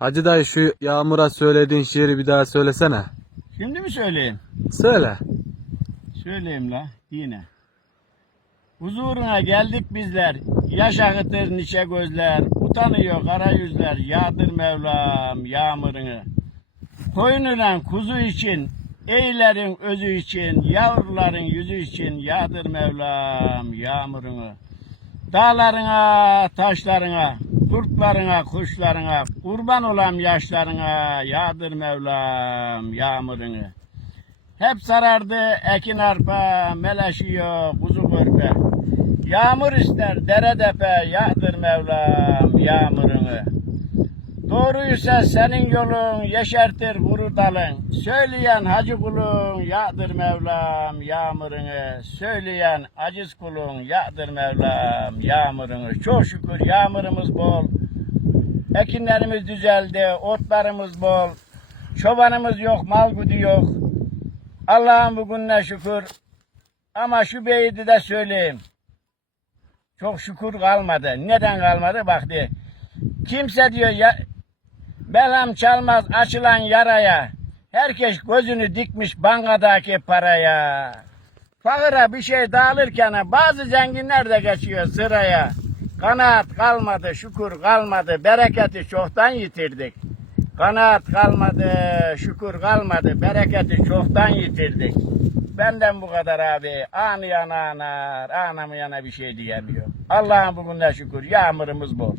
Hacı dayı şu Yağmur'a söylediğin şiiri bir daha söylesene. Şimdi mi söyleyeyim? Söyle. Söyleyeyim la yine. Huzuruna geldik bizler. Yaş akıtır niçe gözler. Utanıyor kara yüzler. Yağdır Mevlam yağmurunu. Koyunuyla kuzu için, eylerin özü için, yavruların yüzü için yağdır Mevlam yağmurunu. Dağlarına, taşlarına, kurtlarına, kuşlarına, kurban olan yaşlarına yağdır Mevlam yağmurunu. Hep sarardı ekin arpa, meleşiyor kuzu körpe. Yağmur ister dere depe, yağdır Mevlam yağmurunu. Doğruysa senin yolun, yeşertir vuru dalın. Söyleyen hacı kulun, yağdır Mevlam yağmurunu. Söyleyen aciz kulun, yağdır Mevlam yağmurunu. Çok şükür yağmurumuz bol. Ekinlerimiz düzeldi, otlarımız bol. Çobanımız yok, mal güdü yok. Allah'ım bugününe şükür. Ama şu beydi de söyleyeyim. Çok şükür kalmadı. Neden kalmadı? Bak diye. Kimse diyor ya Belam çalmaz açılan yaraya. Herkes gözünü dikmiş bankadaki paraya. Fakıra bir şey dağılırken bazı zenginler de geçiyor sıraya. Kanaat kalmadı, şükür kalmadı, bereketi çoktan yitirdik. Kanaat kalmadı, şükür kalmadı, bereketi çoktan yitirdik. Benden bu kadar abi. Anı yana anar, anamı yana bir şey diyemiyor. Allah'ım bugün de şükür yağmurumuz bol.